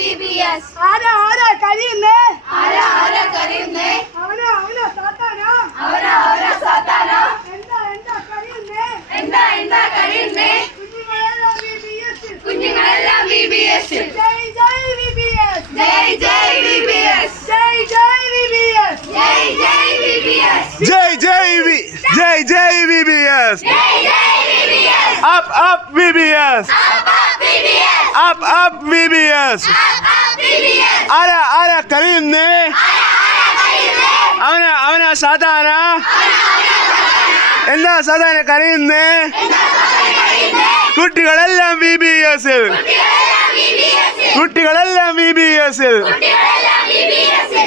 VBS. ആരാ കരയുന്നേ? അവനാ സാത്താനാ? എന്താ കരയുന്നേ? കുഞ്ഞുങ്ങളെല്ലാം VBS. ജയ് VBS. ജയ് VBS. Up VBS. Up VBS. ആരാ കരയുന്നേ? അവനാ സാധാരണ? എന്താ സാധാരണ കരയുന്നേ? കുട്ടികളെല്ലാം VBS.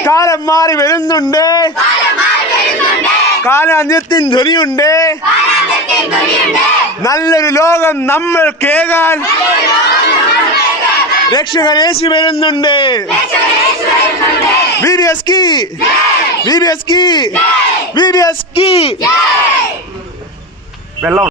കാലം മാറി വരുന്നുണ്ട്. കാലാന്ത്യത്തിൻ ധ്വനിയുണ്ട്. നല്ലൊരു ലോകം നമ്മൾ കേൾക്കാൻ രക്ഷകൻ യേശു വരുന്നുണ്ട്. VBS കീ വെള്ളം